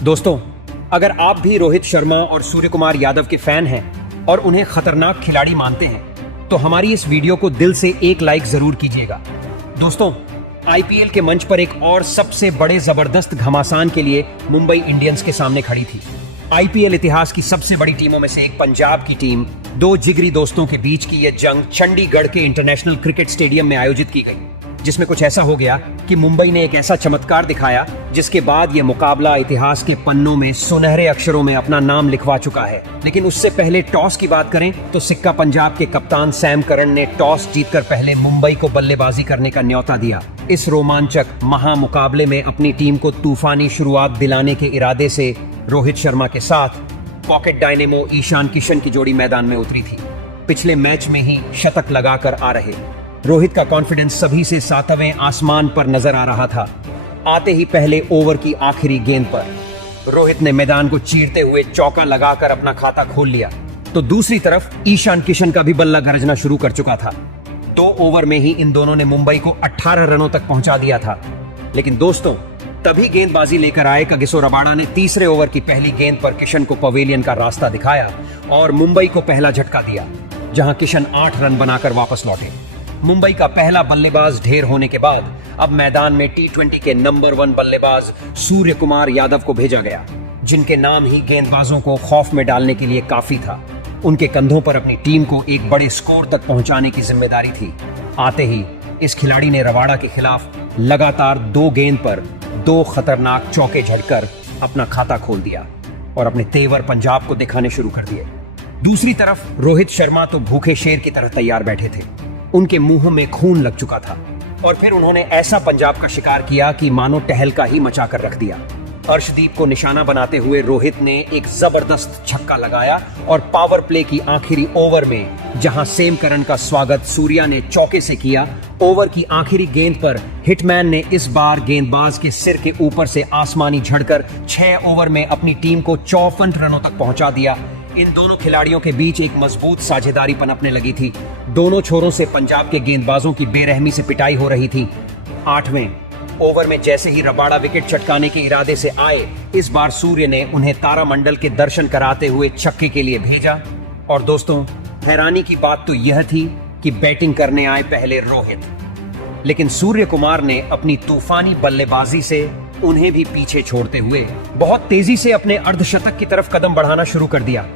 दोस्तों, अगर आप भी रोहित शर्मा और सूर्य कुमार यादव के फैन हैं और उन्हें खतरनाक खिलाड़ी मानते हैं तो हमारी इस वीडियो को दिल से एक लाइक जरूर कीजिएगा। दोस्तों, आईपीएल के मंच पर एक और सबसे बड़े जबरदस्त घमासान के लिए मुंबई इंडियंस के सामने खड़ी थी। आईपीएल इतिहास की सबसे बड़ी टीमों में से एक पंजाब की टीम, दो जिगरी दोस्तों के बीच की यह जंग चंडीगढ़ के इंटरनेशनल क्रिकेट स्टेडियम में आयोजित की गई, जिसमें कुछ ऐसा हो गया कि मुंबई ने एक ऐसा चमत्कार दिखाया जिसके बाद यह मुकाबला इतिहास के पन्नों में सुनहरे अक्षरों में अपना नाम लिखवा चुका है। लेकिन उससे पहले टॉस की बात करें तो सिक्का पंजाब के कप्तान सैम करन ने टॉस जीतकर पहले मुंबई को बल्लेबाजी करने का न्योता दिया। इस रोमांचक महामुकाबले में अपनी टीम को तूफानी शुरुआत दिलाने के इरादे से रोहित शर्मा के साथ पॉकेट डायनेमो ईशान किशन की जोड़ी मैदान में उतरी थी। पिछले मैच में ही शतक लगाकर आ रहे रोहित का कॉन्फिडेंस सभी से सातवें आसमान पर नजर आ रहा था। आते ही पहले ओवर की आखिरी गेंद पर रोहित ने मैदान को चीरते हुए चौका लगाकर अपना खाता खोल लिया, तो दूसरी तरफ ईशान किशन का भी बल्ला गरजना शुरू कर चुका था। 2 ओवर में ही इन दोनों ने मुंबई को 18 रनों तक पहुंचा दिया था। लेकिन दोस्तों, तभी गेंदबाजी लेकर आए कागिसो रबाडा ने तीसरे ओवर की पहली गेंद पर किशन को पवेलियन का रास्ता दिखाया और मुंबई को पहला झटका दिया, जहां किशन 8 रन बनाकर वापस लौटे। मुंबई का पहला बल्लेबाज ढेर होने के बाद अब मैदान में टी20 के नंबर 1 बल्लेबाज सूर्य कुमार यादव को भेजा गया, जिनके नाम ही गेंदबाजों को खौफ में डालने के लिए काफी था। उनके कंधों पर अपनी टीम को एक बड़े स्कोर तक पहुंचाने की जिम्मेदारी थी। आते ही इस खिलाड़ी ने रबाडा के खिलाफ लगातार 2 गेंद पर 2 खतरनाक चौके झड़कर अपना खाता खोल दिया और अपने तेवर पंजाब को दिखाने शुरू कर दिए। दूसरी तरफ रोहित शर्मा तो भूखे शेर की तरह तैयार बैठे थे। उनके मुंह में खून लग चुका था और फिर उन्होंने ऐसा पंजाब का शिकार किया कि मानो टहलका ही मचा कर रख दिया। अर्शदीप को निशाना बनाते हुए रोहित ने एक जबरदस्त छक्का लगाया और पावर प्ले की आखिरी ओवर में जहां सेम करन का स्वागत सूर्या ने चौके से किया, ओवर की आखिरी गेंद पर हिटमैन ने इस बार गेंदबाज के सिर के ऊपर से आसमानी झड़कर 6 ओवर में अपनी टीम को 54 रनों तक पहुंचा दिया। इन दोनों खिलाड़ियों के बीच एक मजबूत साझेदारी पनपने लगी थी। दोनों छोरों से पंजाब के गेंदबाजों की बेरहमी से पिटाई हो रही थी। 8वें ओवर में जैसे ही रबाडा विकेट चटकाने के इरादे से आए, इस बार सूर्य ने उन्हें तारामंडल के दर्शन कराते हुए छक्के के लिए भेजा। और दोस्तों, हैरानी की बात तो यह थी कि बैटिंग करने आए पहले रोहित, लेकिन सूर्य कुमार ने अपनी तूफानी बल्लेबाजी से उन्हें भी पीछे छोड़ते हुए बहुत तेजी से अपने अर्धशतक की तरफ कदम बढ़ाना शुरू कर दिया।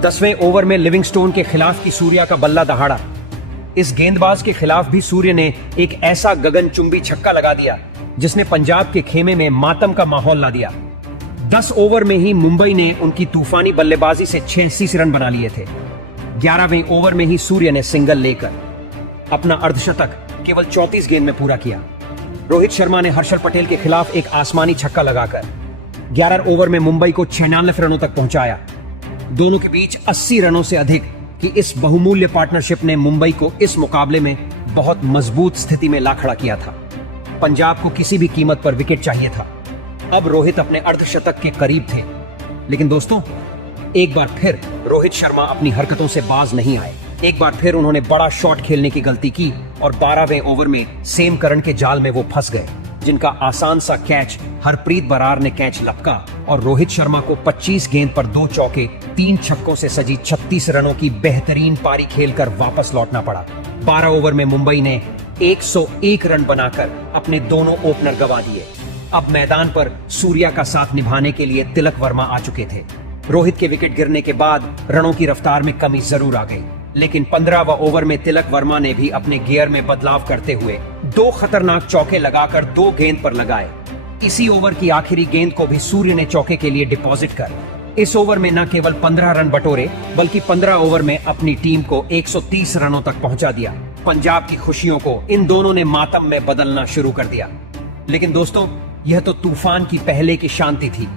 10वें ओवर में लिविंगस्टोन के खिलाफ की सूर्या का बल्ला दहाड़ा। इस गेंदबाज के खिलाफ भी सूर्य ने एक ऐसा गगनचुंबी छक्का लगा दिया जिसने पंजाब के खेमे में मातम का माहौल ला दिया। 10 ओवर में ही मुंबई ने उनकी तूफानी बल्लेबाजी से 86 रन बना लिए थे। 11वें ओवर में ही सूर्य ने सिंगल लेकर अपना अर्धशतक केवल 34 गेंद में पूरा किया। रोहित शर्मा ने हर्षल पटेल के खिलाफ एक आसमानी छक्का लगाकर 11 ओवर में मुंबई को 96 रनों तक पहुंचाया। दोनों के बीच 80 रनों से अधिक की इस बहुमूल्य पार्टनरशिप ने मुंबई को इस मुकाबले में बहुत मजबूत स्थिति में ला खड़ा किया था। पंजाब को किसी भी कीमत पर विकेट चाहिए था। अब रोहित अपने अर्धशतक के करीब थे, लेकिन दोस्तों, एक बार फिर रोहित शर्मा अपनी हरकतों से बाज नहीं आए। एक बार फिर उन्होंने बड़ा शॉट खेलने की गलती की और 12वें ओवर में सेम करन के जाल में वो फंस गए, जिनका आसान सा कैच हरप्रीत बरार ने कैच लपका और रोहित शर्मा को 25 गेंद पर 2 चौके 3 छक्कों से सजी 36 रनों की बेहतरीन पारी खेलकर वापस लौटना पड़ा। 12 ओवर में मुंबई ने 101 रन बनाकर अपने दोनों ओपनर गंवा दिए। अब मैदान पर सूर्या का साथ निभाने के लिए तिलक वर्मा आ चुके थे। रोहित के विकेट गिरने के बाद रनों की रफ्तार में कमी जरूर आ गई, लेकिन 15वां ओवर में तिलक वर्मा ने भी अपने गियर में बदलाव करते हुए 2 खतरनाक चौके लगाकर 2 गेंद पर लगाए। इसी ओवर की आखिरी गेंद को भी सूर्य ने चौके के लिए डिपॉजिट कर इस ओवर में न केवल 15 रन बटोरे, बल्कि 15 ओवर में अपनी टीम को 130 रनों तक पहुंचा दिया। पंजाब की खुशियों को इन दोनों ने मातम में बदलना शुरू कर दिया। लेकिन दोस्तों, यह तो तूफान की पहले की शांति थी।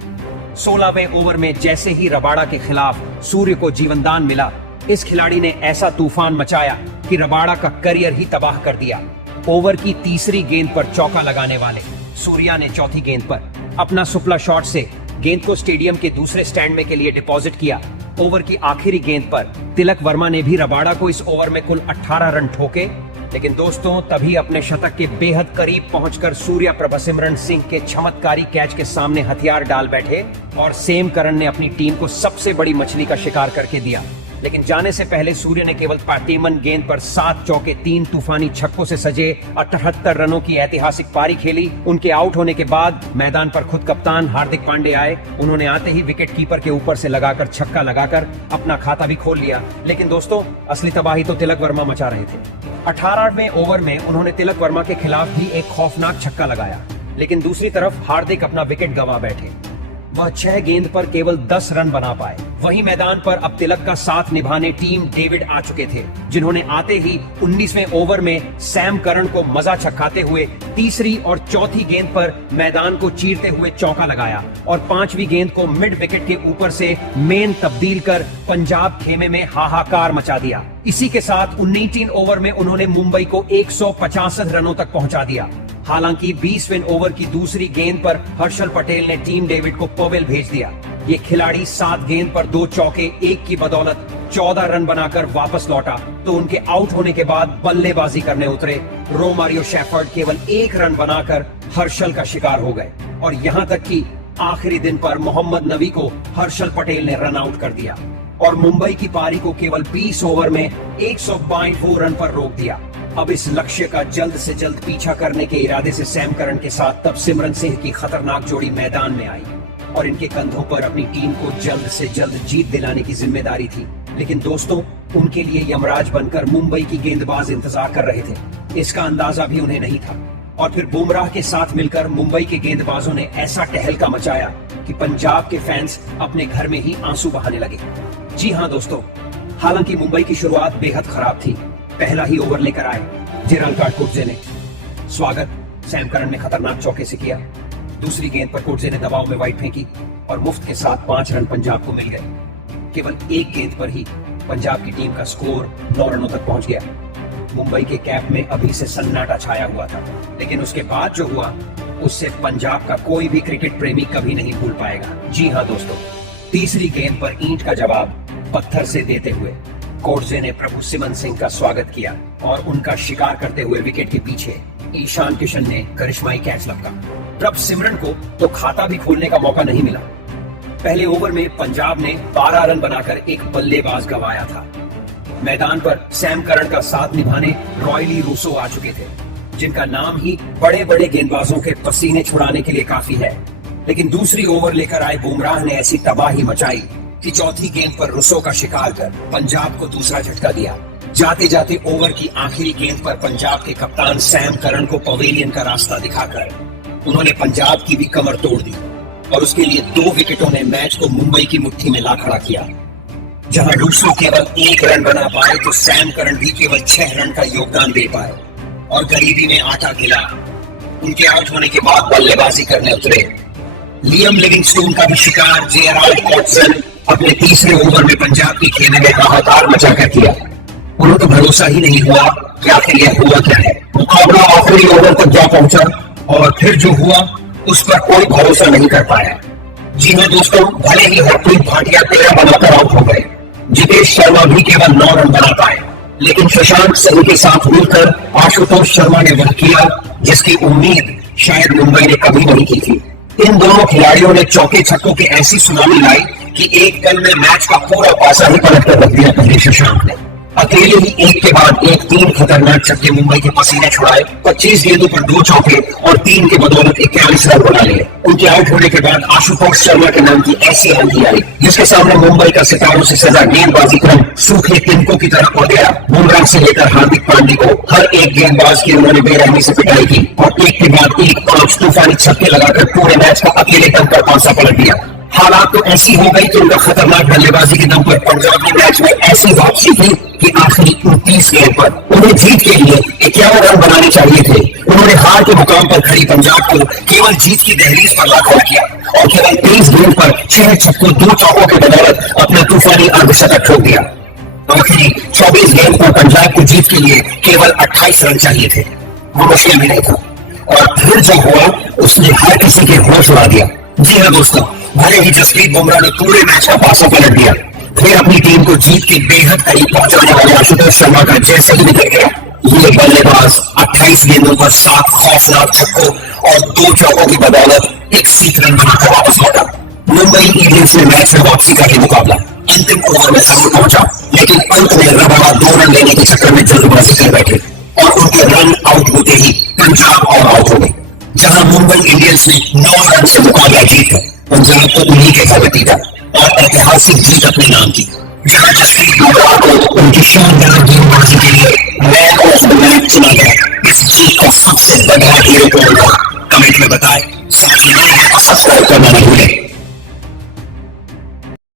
16वें ओवर में जैसे ही रबाडा के खिलाफ सूर्य को जीवनदान मिला, इस खिलाड़ी ने ऐसा तूफान मचाया कि रबाडा का करियर ही तबाह कर दिया। ओवर की तीसरी गेंद पर चौका लगाने वाले सूर्या ने चौथी गेंद पर अपना सुपला शॉट से गेंद को स्टेडियम के दूसरे स्टैंड में के लिए डिपॉजिट किया। ओवर की आखिरी गेंद पर तिलक वर्मा ने भी रबाडा को इस ओवर में कुल 18 रन ठोके लेकिन दोस्तों तभी अपने शतक के बेहद करीब पहुंचकर सूर्या प्रभसिमरन सिंह के चमत्कारी कैच के सामने हथियार डाल बैठे और सेम करन ने अपनी टीम को सबसे बड़ी मछली का शिकार करके दिया। लेकिन जाने से पहले सूर्य ने केवल पार्टेमन गेंद पर 7 चौके 3 तूफानी छक्कों से सजे 78 रनों की ऐतिहासिक पारी खेली। उनके आउट होने के बाद मैदान पर खुद कप्तान हार्दिक पांड्या आए। उन्होंने आते ही विकेट कीपर के ऊपर से लगाकर छक्का लगाकर अपना खाता भी खोल लिया। लेकिन दोस्तों असली तबाही तो तिलक वर्मा मचा रहे थे। 18वें ओवर में उन्होंने तिलक वर्मा के खिलाफ भी एक खौफनाक छक्का लगाया, लेकिन दूसरी तरफ हार्दिक अपना विकेट गंवा बैठे। वह 6 गेंद पर केवल 10 रन बना पाए। वहीं मैदान पर अब तिलक का साथ निभाने टीम डेविड आ चुके थे, जिन्होंने आते ही 19वें ओवर में सैम करन को मजा चखाते हुए तीसरी और चौथी गेंद पर मैदान को चीरते हुए चौका लगाया और 5वीं गेंद को मिड विकेट के ऊपर से मेन तब्दील कर पंजाब खेमे में हाहाकार मचा दिया। इसी के साथ 19 ओवर में उन्होंने मुंबई को 185 रनों तक पहुंचा दिया। हालांकि 20वें ओवर की दूसरी गेंद पर हर्षल पटेल ने टीम डेविड को पवेल भेज दिया। ये खिलाड़ी 7 गेंद पर 2 चौके 1 की बदौलत 14 रन बनाकर वापस लौटा, तो उनके आउट होने के बाद बल्लेबाजी करने उतरे रोमारियो शेफर्ड केवल 1 रन बनाकर हर्षल का शिकार हो गए और यहां तक कि आखिरी दिन पर मोहम्मद नबी को हर्षल पटेल ने रन आउट कर दिया और मुंबई की पारी को केवल 20 ओवर में 152 रन पर रोक दिया। अब इस लक्ष्य का जल्द से जल्द पीछा करने के इरादे से सैम करन के साथ तब सिमरन सिंह की खतरनाक जोड़ी मैदान में आई और इनके कंधों पर अपनी टीम को जल्द से जल्द जीत दिलाने की जिम्मेदारी थी। लेकिन दोस्तों उनके लिए यमराज बनकर मुंबई की गेंदबाज इंतजार कर रहे थे, इसका अंदाजा भी उन्हें नहीं था। और फिर बुमराह के साथ मिलकर मुंबई के गेंदबाजों ने ऐसा टहलका मचाया कि पंजाब के फैंस अपने घर में ही आंसू बहाने लगे। जी हाँ दोस्तों, हालांकि मुंबई की शुरुआत बेहद खराब थी। पहला ही ओवर लेकर आए जेरल कोटजे ने। स्वागत सैम करन ने खतरनाक चौके से किया। दूसरी गेंद पर कोटजे ने दबाव में वाइड फेंकी और मुफ्त के साथ 5 रन पंजाब को मिल गए। केवल एक गेंद पर ही पंजाब की टीम का स्कोर 9 रनों तक पहुंच गया। मुंबई के कैंप में अभी से सन्नाटा छाया हुआ था, लेकिन उसके बाद जो हुआ उससे पंजाब का कोई भी क्रिकेट प्रेमी कभी नहीं भूल पाएगा। जी हाँ दोस्तों, तीसरी गेंद पर ईंट का जवाब पत्थर से देते हुए कोटजे ने प्रभसिमरन सिंह का स्वागत किया और उनका शिकार करते हुए विकेट के पीछे ईशान किशन ने करिश्माई कैच लपका। प्रभसिमरन को तो खाता भी खोलने का मौका नहीं मिला। पहले ओवर में पंजाब ने 12 रन बनाकर एक बल्लेबाज गंवाया था। मैदान पर सैम करन का साथ निभाने रॉयली रूसो आ चुके थे, जिनका नाम ही बड़े बड़े गेंदबाजों के पसीने छुड़ाने के लिए काफी है। लेकिन दूसरी ओवर लेकर आए बुमराह ने ऐसी तबाही मचाई कि चौथी गेंद पर रूसो का शिकार कर पंजाब को दूसरा झटका दिया। जाते जाते ओवर की आखिरी गेंद पर पंजाब के कप्तान सैम करन को पवेलियन का रास्ता दिखाकर उन्होंने पंजाब की भी कमर तोड़ दी और उसके लिए 2 विकेटों ने मैच को मुंबई की मुट्ठी में ला खड़ा किया। जहां रूसो केवल 1 रन बना पाए तो सैम करन भी केवल 6 रन का योगदान दे पाए और गरीबी में आटा गिला। उनके आउट होने के बाद बल्लेबाजी करने उतरे लियम लिविंगस्टोन का भी शिकार जेराल्ड कॉटसन अपने तीसरे ओवर में पंजाब की खेमे में हाहाकार मचाकर किया। उन्हें तो भरोसा ही नहीं हुआ कि आखिर यह हुआ क्या है। मुकाबला आखिरी ओवर तक जा पहुंचा और फिर जो हुआ उस पर कोई भरोसा नहीं कर पाया। जी हाँ दोस्तों, भले ही हरप्रीत भाटिया 13 बनाकर आउट हो गए, जितेश शर्मा भी केवल 9 रन बना पाए, लेकिन शशांक सिंह के साथ मिलकर आशुतोष शर्मा ने वह किया जिसकी उम्मीद शायद मुंबई ने कभी नहीं की थी। इन दोनों खिलाड़ियों ने चौके छक्कों की ऐसी सुनामी लाई कि एक पल में मैच का पूरा पासा ही पलट कर रख दिया। पहले शशांक ने अकेले ही एक के बाद एक 3 खतरनाक छक्के मुंबई के पसीने छुड़ाए। 25 गेंदों पर 2 चौके और 3 के बदौलत 41 रन बना लिए। उनके आउट होने के बाद आशुतोष शर्मा के नाम की ऐसी आंधी आई जिसके सामने मुंबई का सितारों से सजा गेंदबाजी क्रम सूखे तिनकों की तरह हो गया। बुमराह से लेकर हार्दिक पांड्या को हर एक गेंदबाज की उन्होंने बेरहमी से पिटाई की और एक के बाद एक 5 तूफानी छक्के लगाकर पूरे मैच का अकेले दम पर पासा पलट दिया। हालात तो ऐसी हो गई कि उनका खतरनाक बल्लेबाजी के दम पर पंजाब ने मैच में ऐसी वापसी की कि आखिरी 29 गेंद पर उन्हें जीत के लिए 51 रन बनाने चाहिए थे। उन्होंने हार के मुकाम पर खड़ी पंजाब को केवल जीत की दहलीज पर ला खड़ा किया और केवल 23 गेंद पर 6 छक्कों 2 चौकों के बदौलत अपना तूफानी अर्धशतक ठोक दिया। आखिरी 24 गेंद पर पंजाब को जीत के लिए केवल 28 रन चाहिए थे। वो मुश्किल भी नहीं था और फिर जो हुआ उसने हर किसी के होश उड़ा दिया। जी हाँ दोस्तों, भले ही जसप्रीत बुमराह ने पूरे मैच का पासा पलट दिया, फिर अपनी टीम को जीत के बेहद करीब पहुंचाने वाले आशुतोष शर्मा का जैसे ही निकल गया ये बल्लेबाज 28 गेंदों पर 7 खौफनाक छक्कों और 2 चौकों की बदौलत 61 रन बनाकर वापस लौटा। मुंबई इंडियंस ने मैच में वापसी का ही मुकाबला अंतिम ओवर में जरूर पहुंचा, लेकिन अंत में रबाड़ा 2 रन लेने के चक्कर में जल्दबाजी कर बैठे और उनके रन आउट होते ही पंजाब ऑल आउट हो गई। जहां मुंबई इंडियंस ने 9 रन से मुकाबला जीत कर पंजाब को उन्हीं के घर जीता और ऐतिहासिक जीत अपने नाम की। जहां जसप्रीत बुमराह को उनकी शानदार गेंदबाजी के लिए मैन ऑफ द मैच चुना गया। इस जीत का सबसे बड़ा हीरो कौन था? कमेंट में बताएं।